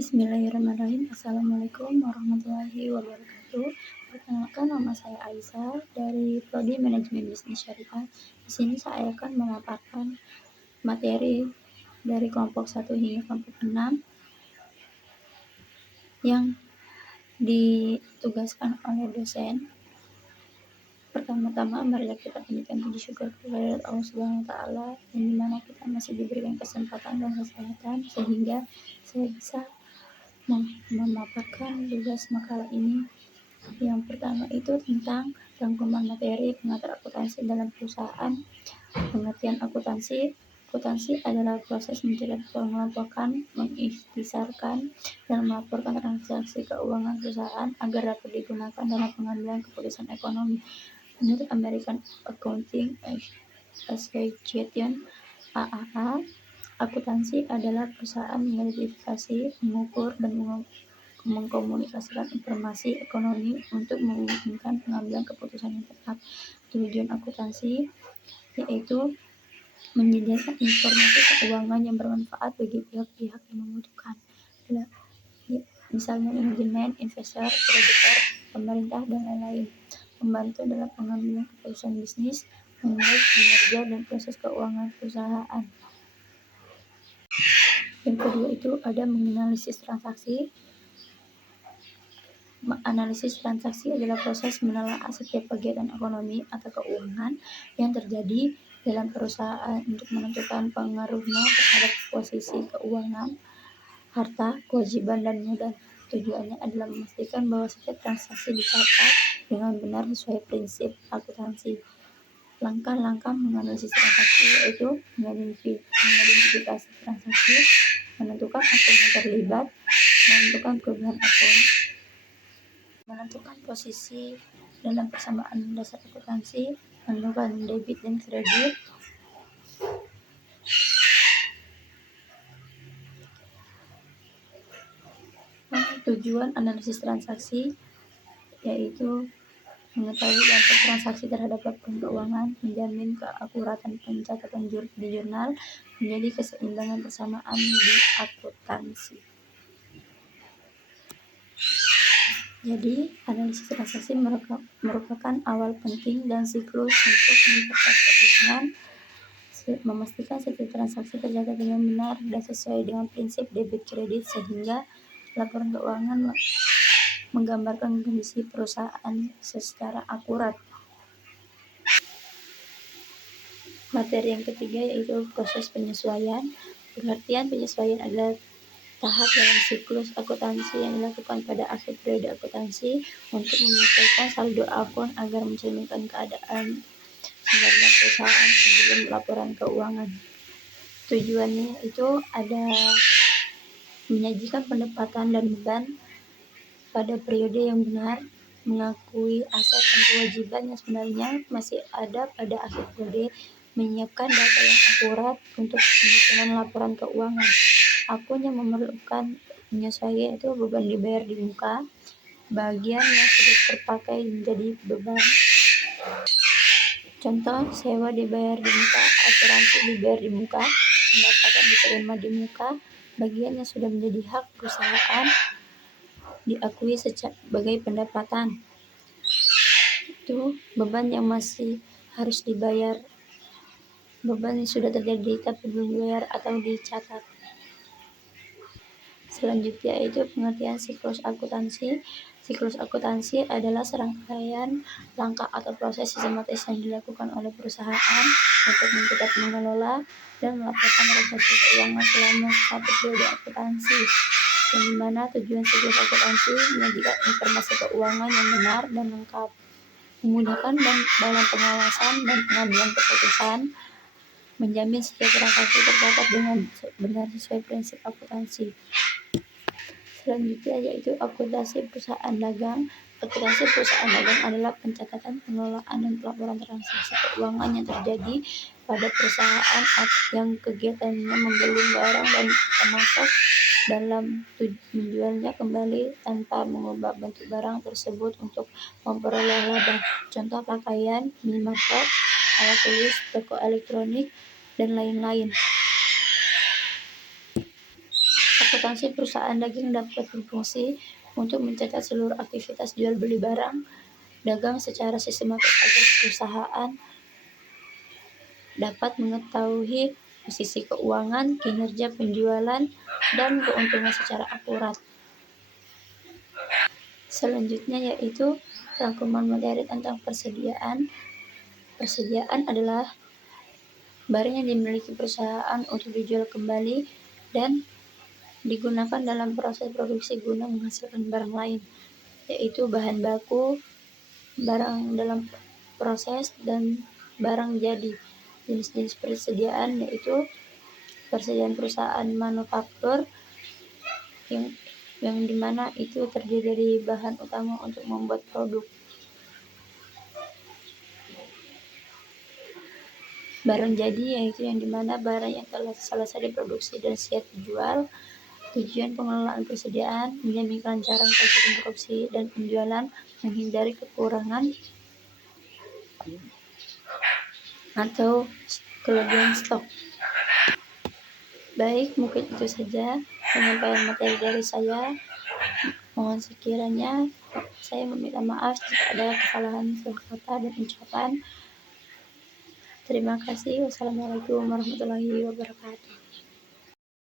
Bismillahirrahmanirrahim. Assalamualaikum warahmatullahi wabarakatuh. Perkenalkan, nama saya Aisyah dari Prodi Manajemen Bisnis Syariah. Di sini saya akan memaparkan materi dari kelompok 1 hingga kelompok 6 yang ditugaskan oleh dosen. Pertama-tama marilah kita panjatkan puji syukur kepada Allah Subhanahu wa taala, yang dimana kita masih diberikan kesempatan dan kesehatan sehingga saya bisa memaparkan tugas makalah ini. Yang pertama itu tentang rangkuman materi pengatur akuntansi dalam perusahaan. Pengertian akuntansi. Akuntansi adalah proses mencatat, mengelompokkan, mengikhtisarkan, dan melaporkan transaksi keuangan perusahaan agar dapat digunakan dalam pengambilan keputusan ekonomi. Menurut American Accounting Association AAA, akuntansi adalah perusahaan mengidentifikasi, mengukur, dan mengkomunikasikan informasi ekonomi untuk memungkinkan pengambilan keputusan yang tepat. Tujuan akuntansi yaitu menyediakan informasi keuangan yang bermanfaat bagi pihak-pihak yang membutuhkan, misalnya manajemen, investor, kreditor, pemerintah, dan lain-lain. Membantu dalam pengambilan keputusan bisnis, menilai kinerja dan proses keuangan perusahaan. Yang kedua itu ada menganalisis transaksi. Analisis transaksi adalah proses menelaah setiap kegiatan ekonomi atau keuangan yang terjadi dalam perusahaan untuk menentukan pengaruhnya terhadap posisi keuangan, harta, kewajiban, dan modal. Tujuannya adalah memastikan bahwa setiap transaksi dicatat dengan benar sesuai prinsip akuntansi. Langkah-langkah menganalisis transaksi yaitu mengidentifikasi transaksi, menentukan akun yang terlibat, menentukan kerugian akun, menentukan posisi dalam persamaan dasar akuntansi, menentukan debit dan kredit, tujuan analisis transaksi yaitu mengetahui dampak transaksi terhadap laporan keuangan, menjamin keakuratan pencatatan di jurnal, menjadi keseimbangan persamaan di akuntansi. Jadi, analisis transaksi merupakan awal penting dan siklus untuk memperkuat keuangan, memastikan setiap transaksi tercatat dengan benar dan sesuai dengan prinsip debit kredit, sehingga laporan keuangan menggambarkan kondisi perusahaan secara akurat. Materi yang ketiga yaitu proses penyesuaian. Pengertian penyesuaian adalah tahap dalam siklus akuntansi yang dilakukan pada akhir periode akuntansi untuk menyesuaikan saldo akun agar mencerminkan keadaan sebenarnya perusahaan sebelum laporan keuangan. Tujuannya itu ada menyajikan pendapatan dan beban pada periode yang benar, mengakui aset dan kewajiban yang sebenarnya masih ada pada akhir periode, menyiapkan data yang akurat untuk penyusunan laporan keuangan. Akun yang memerlukan penyesuaian itu beban dibayar di muka, bagian yang sudah terpakai menjadi beban. Contoh, sewa dibayar di muka, asuransi dibayar di muka, pendapatan diterima di muka, bagian yang sudah menjadi hak perusahaan diakui sebagai pendapatan. Itu beban yang masih harus dibayar, beban yang sudah terjadi tapi belum dibayar atau dicatat. Selanjutnya itu pengertian siklus akuntansi. Siklus akuntansi adalah serangkaian langkah atau proses sistematis yang dilakukan oleh perusahaan untuk mencatat, mengelola, dan melaporkan transaksi keuangan selama satu periode akuntansi, yang dimana tujuan siklus akuntansi menyajikan informasi keuangan yang benar dan lengkap, memudahkan dalam pengawasan dan pengambilan keputusan, menjamin setiap transaksi tercatat dengan benar sesuai prinsip akuntansi. Selanjutnya yaitu akuntansi perusahaan dagang. Akuntansi perusahaan dagang adalah pencatatan, pengelolaan, dan pelaporan transaksi keuangan yang terjadi pada perusahaan yang kegiatannya membeli barang dan termasuk dalam menjualnya kembali tanpa mengubah bentuk barang tersebut untuk memperoleh laba. Contoh pakaian, minimarket, alat tulis, toko elektronik, dan lain-lain. akuntansi perusahaan daging dapat berfungsi untuk mencatat seluruh aktivitas jual beli barang dagang secara sistematis agar perusahaan dapat mengetahui posisi keuangan, kinerja penjualan, dan keuntungan secara akurat. Selanjutnya yaitu rangkuman materi tentang persediaan. Persediaan adalah barang yang dimiliki perusahaan untuk dijual kembali dan digunakan dalam proses produksi guna menghasilkan barang lain, yaitu bahan baku, barang dalam proses, dan barang jadi. Jenis-jenis persediaan yaitu persediaan perusahaan manufaktur yang dimana itu terdiri dari bahan utama untuk membuat produk. Barang jadi yaitu yang dimana barang yang telah selesai diproduksi dan siap dijual. Tujuan pengelolaan persediaan menjamin kelancaran kegiatan produksi dan penjualan, menghindari kekurangan atau kelebihan stok. Baik, mungkin itu saja penyampaian materi dari saya. Mohon sekiranya saya meminta maaf jika ada kesalahan kata dan ucapan. Terima kasih. Wassalamualaikum warahmatullahi wabarakatuh.